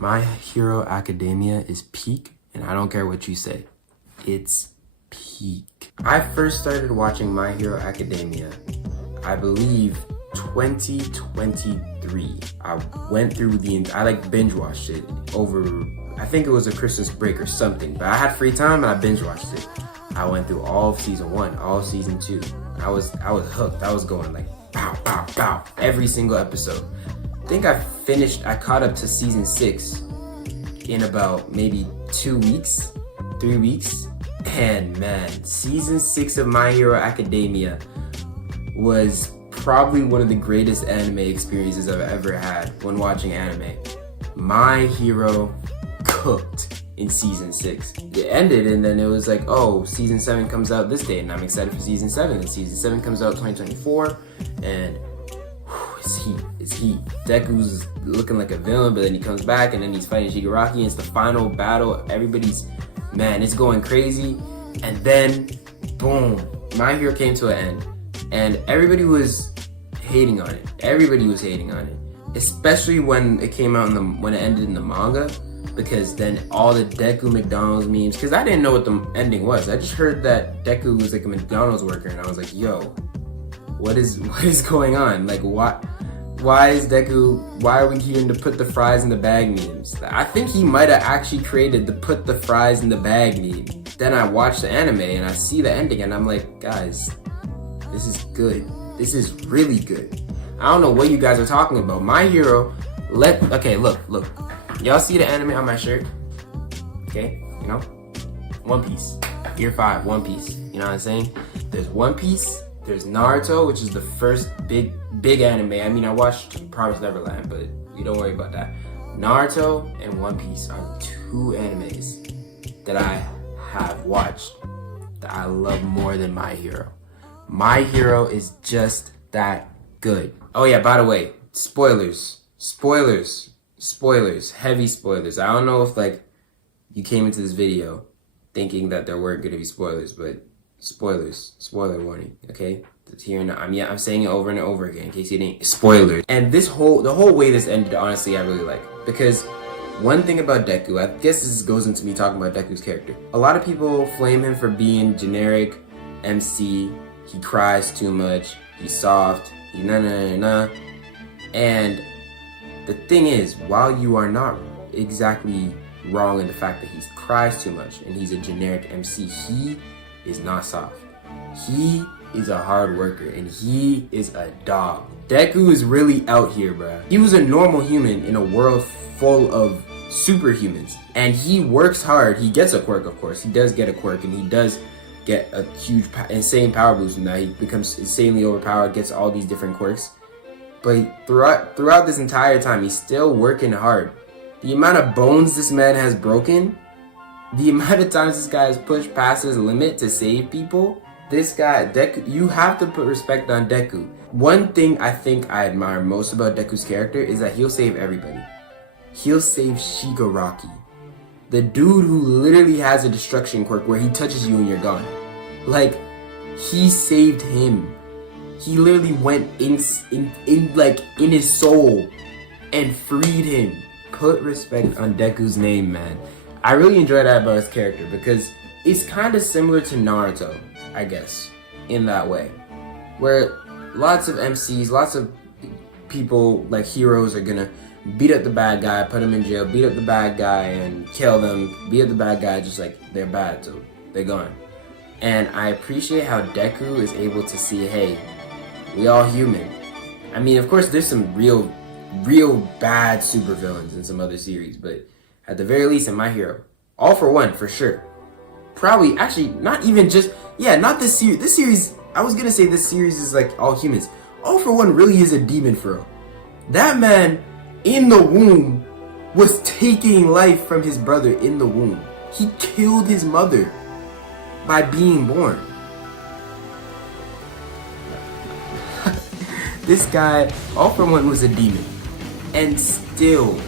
My Hero Academia is peak, and I don't care what you say. It's peak. I first started watching My Hero Academia, I believe, 2023. I went through I binge watched it over, I think it was a Christmas break or something, but I had free time and I binge watched it. I went through all of season 1, all of season 2. I was hooked. I was going like pow, pow, pow, every single episode. I think I caught up to season 6 in about maybe 2 weeks, 3 weeks. And man, season 6 of My Hero Academia was probably one of the greatest anime experiences I've ever had when watching anime. My Hero cooked in season 6. It ended and then it was like, oh, season 7 comes out this day and I'm excited for season 7. And season 7 comes out 2024 and it's heat. Deku's looking like a villain, but then he comes back and then he's fighting Shigaraki and it's the final battle. Man, it's going crazy. And then, boom, My Hero came to an end. And everybody was hating on it. Especially when it came out when it ended in the manga. Because then all the Deku McDonald's memes, because I didn't know what the ending was. I just heard that Deku was like a McDonald's worker and I was like, yo, what is going on? Like, why are we hearing the put the fries in the bag memes? I think he might have actually created the put the fries in the bag meme. Then I watch the anime and I see the ending and I'm like, guys, this is good. This is really good. I don't know what you guys are talking about. My Hero, look. Y'all see the anime on my shirt? Okay, you know? One Piece. Year 5, One Piece. You know what I'm saying? There's One Piece. There's Naruto, which is the first big anime. I mean, I watched Promised Neverland, but you don't worry about that. Naruto and One Piece are 2 animes that I have watched that I love more than My Hero. My Hero is just that good. Oh yeah, by the way, spoilers, heavy spoilers. I don't know if you came into this video thinking that there weren't gonna be spoilers, but spoilers, spoiler warning, okay? I'm saying it over and over again in case you didn't. Spoilers. And the whole way this ended, honestly, I really like. Because one thing about Deku, I guess this goes into me talking about Deku's character. A lot of people flame him for being generic MC. He cries too much. He's soft. He's na. And the thing is, while you are not exactly wrong in the fact that he cries too much and he's a generic MC, he is not soft. He is a hard worker and he is a dog. Deku is really out here, bruh. He was a normal human in a world full of superhumans and he works hard. He gets a quirk, of course. He does get a quirk and he does get a huge, insane power boost from that. He becomes insanely overpowered, gets all these different quirks. But throughout this entire time, he's still working hard. The amount of bones this man has broken, the amount of times this guy has pushed past his limit to save people, this guy, Deku, you have to put respect on Deku. One thing I think I admire most about Deku's character is that he'll save everybody. He'll save Shigaraki. The dude who literally has a destruction quirk where he touches you and you're gone. He saved him. He literally went in his soul and freed him. Put respect on Deku's name, man. I really enjoy that about his character because it's kind of similar to Naruto, I guess, in that way. Where lots of MCs, lots of people, heroes, are gonna beat up the bad guy, put him in jail, beat up the bad guy and kill them, beat up the bad guy just like they're bad, so they're gone. And I appreciate how Deku is able to see, hey, we all human. I mean, of course, there's some real bad supervillains in some other series, but at the very least in My Hero, All For One, for sure. Probably, actually, not even just, not this series. This series, I was gonna say this series is all humans. All For One really is a demon for real. That man, in the womb, was taking life from his brother in the womb. He killed his mother by being born. This guy, All For One, was a demon. And still,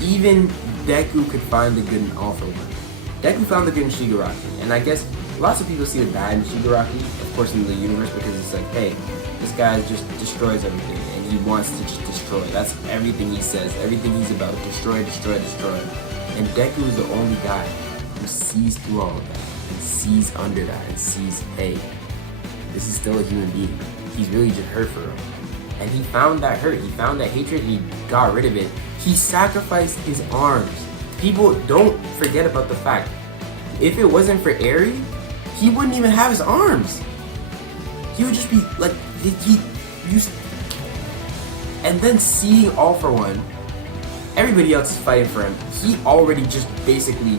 even Deku could find the good in All For One. Deku found the good in Shigaraki. And I guess lots of people see the bad in Shigaraki, of course, in the universe, because it's hey, This guy just destroys everything, and he wants to just destroy. That's everything he says, everything he's about. Destroy, destroy, destroy. And Deku is the only guy who sees through all of that, and sees under that, and sees, hey, this is still a human being. He's really just hurt for him. And he found that hurt, he found that hatred, and he got rid of it. He sacrificed his arms. People don't forget about the fact, if it wasn't for Eri, he wouldn't even have his arms. He would just be like, he used. And then seeing All For One, everybody else is fighting for him. He already just basically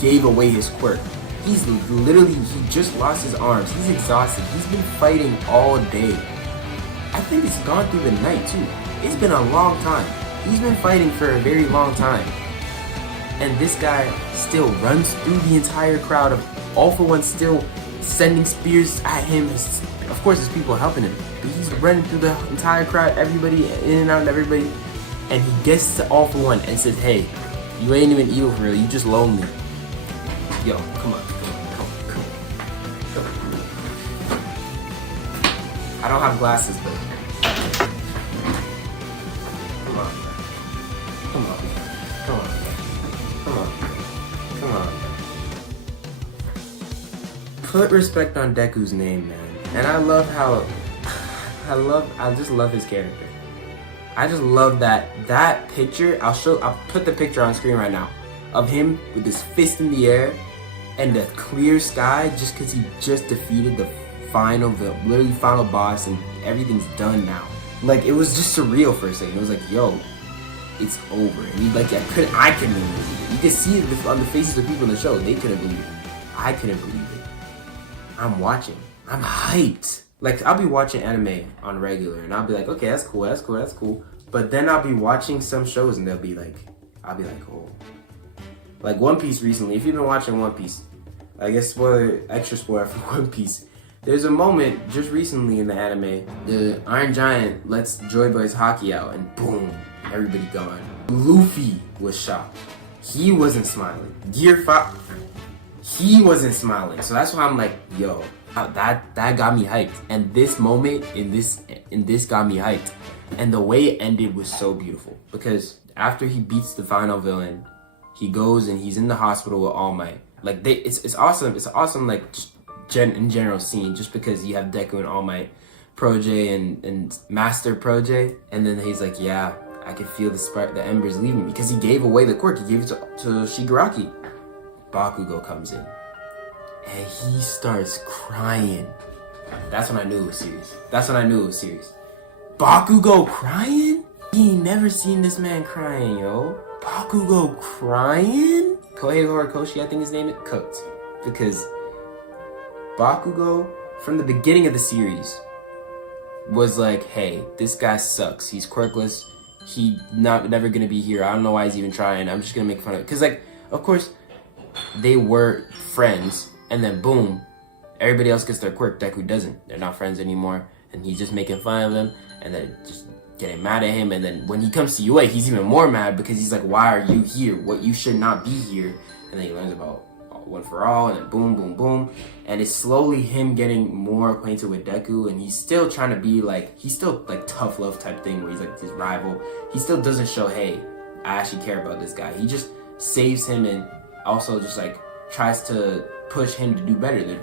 gave away his quirk. He's literally, he just lost his arms. He's exhausted. He's been fighting all day. I think it's gone through the night too. It's been a long time. He's been fighting for a very long time. And this guy still runs through the entire crowd of All For One, still sending spears at him. Of course, there's people helping him, but he's running through the entire crowd, everybody in and out of everybody. And he gets to All For One and says, hey, you ain't even evil for real, you just lonely. Yo, come on. I don't have glasses, but come on. Put respect on Deku's name, man. And I love how I just love his character. I just love that picture. I'll put the picture on screen right now of him with his fist in the air and the clear sky, just because he just defeated the literally final boss, and everything's done now. Like, it was just surreal for a second. It was like, yo, it's over. And he, like, I couldn't believe it. You can see it on the faces of people in the show. They couldn't believe it. I couldn't believe it. I'm watching. I'm hyped. Like, I'll be watching anime on regular, and I'll be like, okay, that's cool. But then I'll be watching some shows, and I'll be like, oh. Like One Piece recently. If you've been watching One Piece, I guess extra spoiler for One Piece. There's a moment just recently in the anime, the Iron Giant lets Joy Boy's Haki out, and boom, everybody gone. Luffy was shocked. He wasn't smiling. Gear 5, he wasn't smiling. So that's why I'm like, yo, that got me hyped. And this moment in this got me hyped. And the way it ended was so beautiful, because after he beats the final villain, he goes and he's in the hospital with All Might. Like, it's awesome. It's awesome, like, in general scene, just because you have Deku and All Might, Pro J and Master Pro J, and then he's like, yeah, I can feel the embers leaving me, because he gave away the quirk. He gave it to Shigaraki. Bakugo comes in, and he starts crying. That's when I knew it was serious. Bakugo crying? He ain't never seen this man crying, yo. Bakugo crying? Kohei Horikoshi, I think his name is, cooked, because Bakugo, from the beginning of the series, was like, hey, this guy sucks. He's quirkless. He never gonna be here. I don't know why he's even trying. I'm just gonna make fun of it. Because, like, of course, they were friends, and then boom, everybody else gets their quirk. Deku doesn't. They're not friends anymore, and he's just making fun of them, and then just getting mad at him. And then when he comes to UA, he's even more mad, because he's like, why are you here? What, you should not be here. And then he learns about One For All, and then boom, boom, boom. And it's slowly him getting more acquainted with Deku, and he's still trying to be like, he's still like tough love type thing, where he's like his rival. He still doesn't show, hey, I actually care about this guy. He just saves him, and also just like tries to push him to do better. They're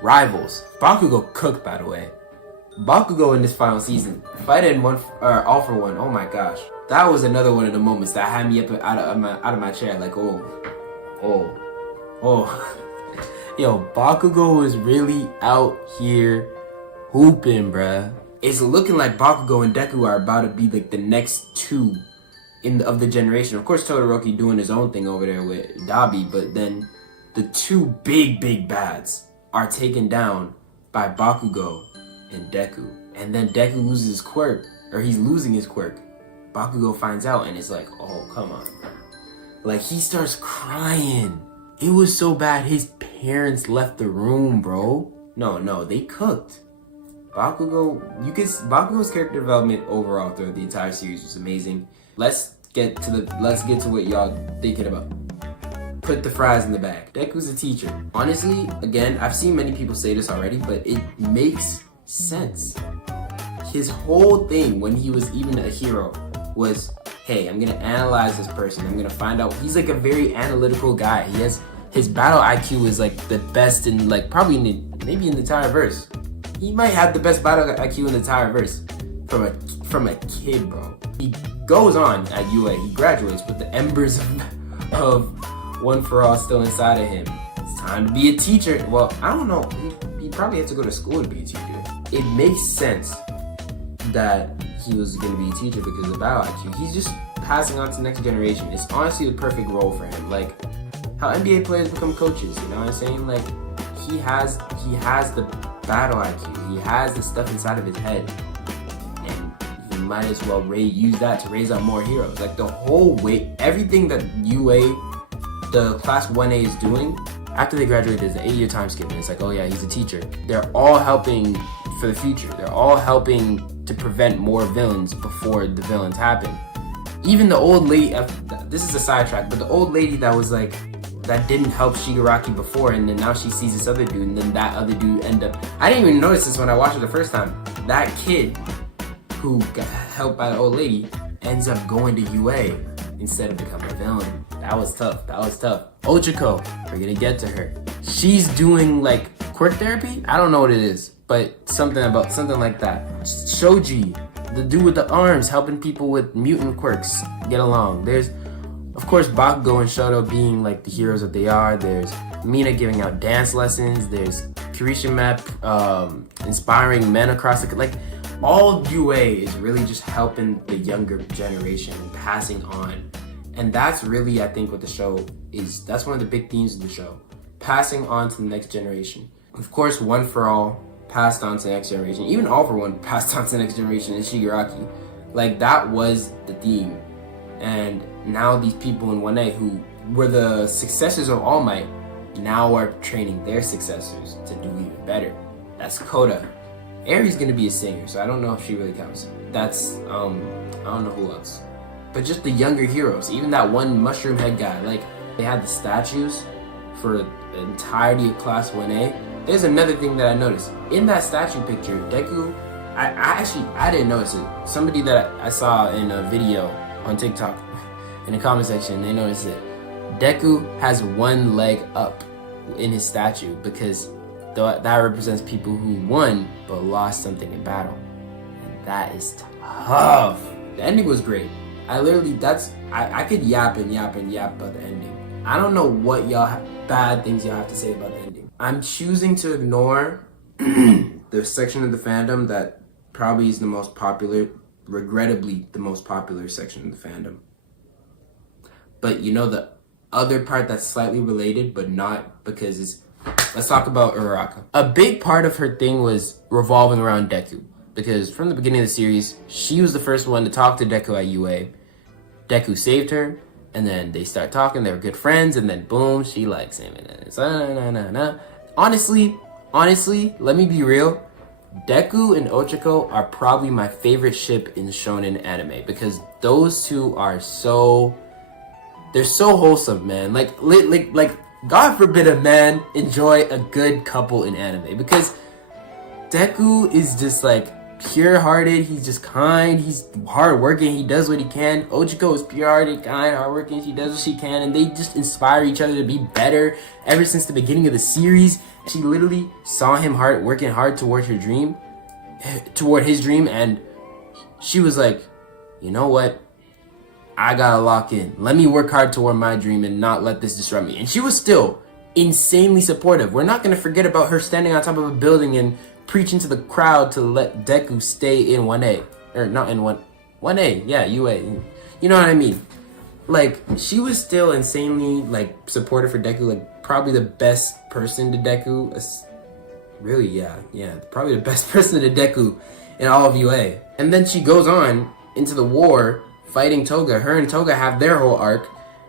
rivals. Bakugo cooked, by the way. Bakugo in this final season, fighting All For One. Oh my gosh, that was another one of the moments that had me up out of my chair. Like, oh. Yo, Bakugo is really out here hooping, bruh. It's looking like Bakugo and Deku are about to be like the next two of the generation. Of course, Todoroki doing his own thing over there with Dabi, but then the two big bads are taken down by Bakugo and Deku. And then Deku loses his quirk, or he's losing his quirk. Bakugo finds out, and it's like, oh, come on. Like, he starts crying. It was so bad, his parents left the room, bro. No, they cooked. Bakugo's character development overall throughout the entire series was amazing. Let's get to what y'all thinking about. Put the fries in the bag. Deku's a teacher. Honestly, again, I've seen many people say this already, but it makes sense. his whole thing when he was even a hero was, hey, I'm gonna analyze this person. I'm gonna find out. He's like a very analytical guy. He has his battle IQ is like the best in like probably maybe in the entire verse. He might have the best battle IQ in the entire verse from a kid, bro. He goes on at UA. He graduates with the embers of One For All still inside of him. It's time to be a teacher. Well, I don't know. He probably had to go to school to be a teacher. It makes sense that he was going to be a teacher because of battle IQ. He's just passing on to the next generation. It's honestly the perfect role for him. Like how NBA players become coaches, you know what I'm saying? Like he has the battle IQ. He has the stuff inside of his head. And he might as well use that to raise up more heroes. Like the whole way, everything that UA, the class 1A is doing, after they graduate, there's an 8-year time skip, and it's like, oh yeah, he's a teacher. They're all helping for the future. They're all helping to prevent more villains before the villains happen. Even the old lady, this is a sidetrack, but the old lady that was like, that didn't help Shigaraki before, and then now she sees this other dude, and then that other dude I didn't even notice this when I watched it the first time. That kid who got helped by the old lady ends up going to UA instead of becoming a villain. That was tough. Ochako, we're gonna get to her. She's doing like quirk therapy? I don't know what it is, but something like that. Shoji, the dude with the arms, helping people with mutant quirks get along. There's, of course, Bakugo and Shoto being like the heroes that they are. There's Mina giving out dance lessons. There's Kirishima inspiring men across the, like, all UA is really just helping the younger generation and passing on. And that's really, I think, what the show is. That's one of the big themes of the show. Passing on to the next generation. Of course, One For All passed on to the next generation. Even All For One passed on to the next generation in Shigaraki. Like, that was the theme. And now these people in 1A who were the successors of All Might now are training their successors to do even better. That's Koda. Eri's gonna be a singer, so I don't know if she really counts. That's, I don't know who else. But just the younger heroes, even that one mushroom head guy, like, they had the statues for the entirety of Class 1A. There's another thing that I noticed. In that statue picture, Deku, I didn't notice it. Somebody that I saw in a video on TikTok, in the comment section, they noticed it. Deku has one leg up in his statue because that represents people who won but lost something in battle. And that is tough. The ending was great. I could yap about the ending. I don't know what bad things y'all have to say about the ending. I'm choosing to ignore the section of the fandom that probably is the most popular, regrettably the most popular section of the fandom. But you know the other part that's slightly related, but not because it's... Let's talk about Uraraka. A big part of her thing was revolving around Deku. Because from the beginning of the series, she was the first one to talk to Deku at UA. Deku saved her, and then they start talking, they were good friends, and then boom, she likes him. And honestly, let me be real. Deku and Ochako are probably my favorite ship in shonen anime because those two are they're so wholesome, man. Like God forbid a man enjoy a good couple in anime because Deku is just like pure-hearted, he's just kind, he's hard-working, he does what he can. Ochako is pure-hearted, kind, hard-working, she does what she can, and they just inspire each other to be better ever since the beginning of the series. She literally saw him working hard toward his dream, and she was like, you know what? I gotta lock in. Let me work hard toward my dream and not let this disrupt me. And she was still insanely supportive. We're not gonna forget about her standing on top of a building and preaching to the crowd to let Deku stay in 1A. Or not in 1A, yeah, UA. You know what I mean? Like, she was still insanely, like, supportive for Deku. Like, probably the best person to Deku. Really, yeah. Probably the best person to Deku in all of UA. And then she goes on into the war fighting Toga. Her and Toga have their whole arc.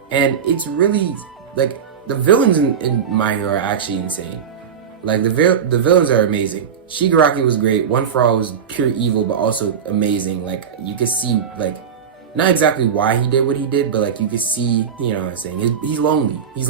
And it's really, like, the villains in My Hero are actually insane. Like, the villains are amazing. Shigaraki was great. One For All was pure evil, but also amazing. Like, you could see, like, not exactly why he did what he did, but, like, you could see, you know what I'm saying, he's lonely. You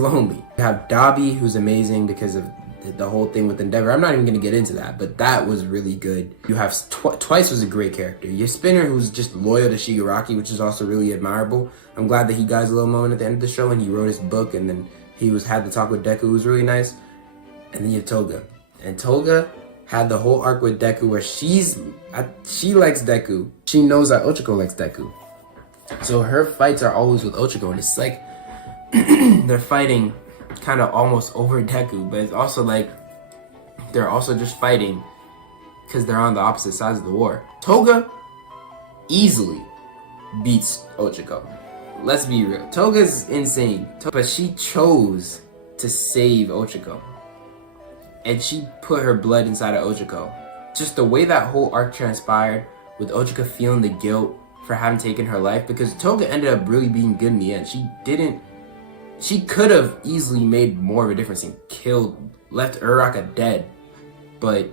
have Dabi, who's amazing because of the whole thing with Endeavor. I'm not even gonna get into that, but that was really good. You have Twice was a great character. Your Spinner, who's just loyal to Shigaraki, which is also really admirable. I'm glad that he got his little moment at the end of the show and he wrote his book, and then he had the talk with Deku, who was really nice. And then you have Toga, and Toga had the whole arc with Deku where she likes Deku. She knows that Ochako likes Deku, so her fights are always with Ochako, and it's like they're fighting kind of almost over Deku, but it's also like they're also just fighting because they're on the opposite sides of the war. Toga easily beats Ochako. Let's be real. Toga's insane, but she chose to save Ochako. And she put her blood inside of Ochako. Just the way that whole arc transpired, with Ochako feeling the guilt for having taken her life, because Toga ended up really being good in the end. She could have easily made more of a difference and left Uraraka dead, but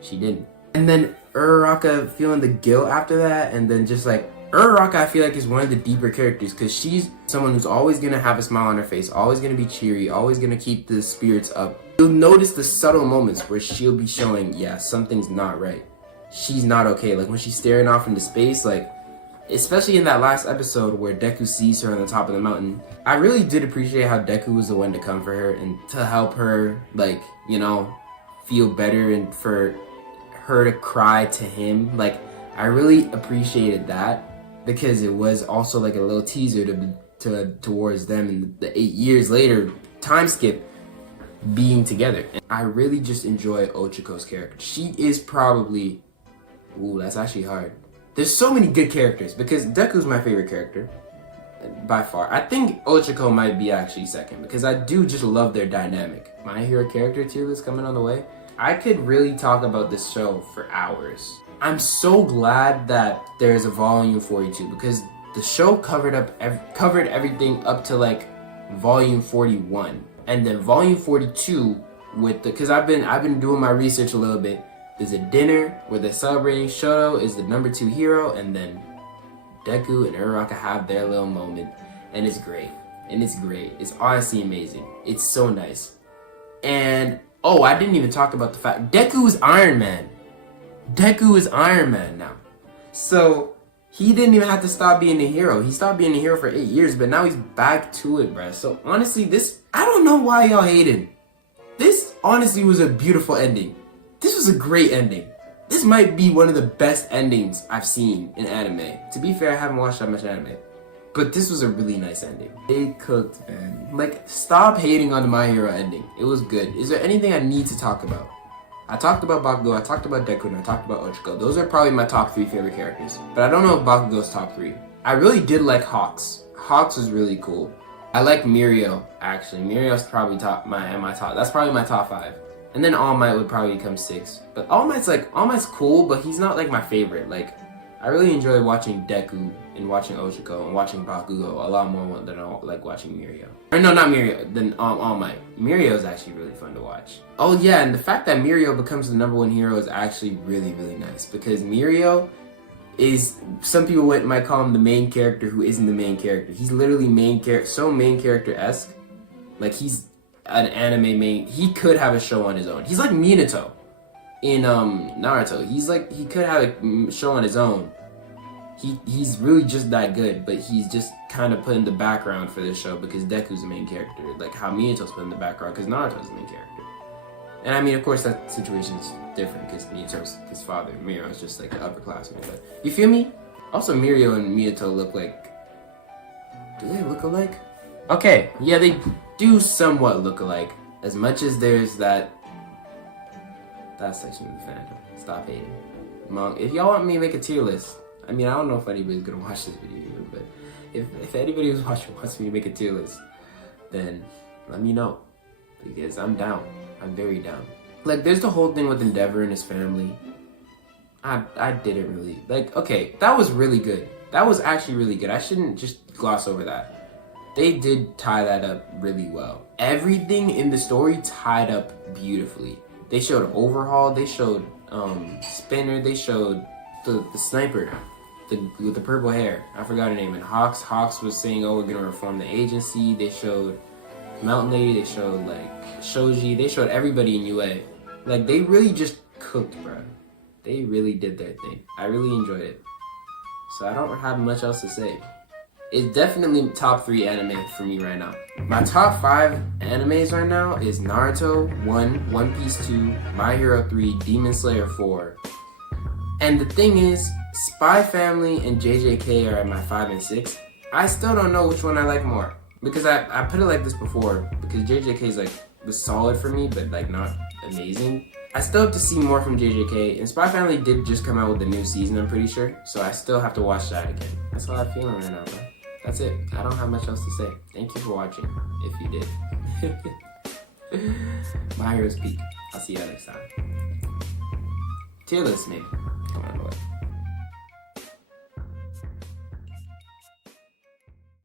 she didn't. And then Uraraka feeling the guilt after that, and then just like, Uraraka I feel like is one of the deeper characters, because she's someone who's always going to have a smile on her face, always going to be cheery, always going to keep the spirits up. You'll notice the subtle moments where she'll be showing, yeah, something's not right. She's not okay. Like when she's staring off into space, like, especially in that last episode where Deku sees her on the top of the mountain. I really did appreciate how Deku was the one to come for her and to help her, like, you know, feel better, and for her to cry to him. Like, I really appreciated that, because it was also like a little teaser towards them and the 8 years later time skip being together. And I really just enjoy Ochiko's character. She is probably, ooh, that's actually hard. There's so many good characters, because Deku's my favorite character by far. I think Ochako might be actually second, because I do just love their dynamic. My hero character tier list coming on the way. I could really talk about this show for hours. I'm so glad that there's a volume 42, because the show covered everything up to like volume 41, and then volume 42 because I've been doing my research a little bit. There's a dinner where they're celebrating Shoto is the number 2 hero, and then Deku and Uraraka have their little moment, and it's great. It's honestly amazing. It's so nice. And oh, I didn't even talk about the fact Deku is Iron Man. Deku is Iron Man now. So he didn't even have to stop being a hero. He stopped being a hero for 8 years, but now he's back to it, bruh. So honestly, I don't know why y'all hated. This honestly was a beautiful ending. This was a great ending. This might be one of the best endings I've seen in anime. To be fair, I haven't watched that much anime, but this was a really nice ending. They cooked, man. Like, stop hating on the My Hero ending. It was good. Is there anything I need to talk about? I talked about Bakugo, I talked about Deku, and I talked about Ochako. Those are probably my top 3 favorite characters. But I don't know if Bakugo's top 3. I really did like Hawks. Hawks was really cool. I like Mirio, actually. Mirio's probably my top. That's probably my top 5. And then All Might would probably come 6. But All Might's cool, but he's not like my favorite. Like, I really enjoy watching Deku and watching Ochako and watching Bakugo a lot more than I like watching Mirio. Or no, not Mirio, than All Might. Mirio is actually really fun to watch. Oh yeah, and the fact that Mirio becomes the number 1 hero is actually really, really nice, because Mirio is, some people might call him the main character who isn't the main character. He's literally main character-esque. Like, he's an anime main. He could have a show on his own. He's like Minato in Naruto. He could have a show on his own. He's really just that good, but he's just kind of put in the background for this show because Deku's the main character. Like how Minato's put in the background because Naruto's the main character. And I mean, of course, that situation is different because Minato's his father. Mirio is just like an upperclassman. But you feel me? Also, Mirio and Minato look like. Do they look alike? Okay, yeah, they do somewhat look alike. As much as there's that section of the fandom. Stop hating. If y'all want me to make a tier list, I mean, I don't know if anybody's gonna watch this video either, but if anybody who's watching wants me to make a tier list, then let me know, because I'm down. I'm very down. Like, there's the whole thing with Endeavor and his family. I didn't really, like, okay, that was really good. That was actually really good. I shouldn't just gloss over that. They did tie that up really well. Everything in the story tied up beautifully. They showed Overhaul, they showed Spinner, they showed the sniper with the purple hair. I forgot her name. And Hawks was saying, oh, we're gonna reform the agency. They showed Mountain Lady, they showed like Shoji, they showed everybody in UA. Like they really just cooked, bro. They really did their thing. I really enjoyed it. So I don't have much else to say. It's definitely top 3 anime for me right now. My top 5 animes right now is Naruto 1, One Piece 2, My Hero 3, Demon Slayer 4. And the thing is, Spy Family and JJK are at my 5 and 6. I still don't know which one I like more. Because I put it like this before, because JJK is like, was solid for me, but like not amazing. I still have to see more from JJK, and Spy Family did just come out with a new season, I'm pretty sure. So I still have to watch that again. That's how I'm feeling right now, bro. That's it. I don't have much else to say. Thank you for watching, if you did. My Hero's Peak. I'll see you next time. Tier list, maybe. Come on, boy.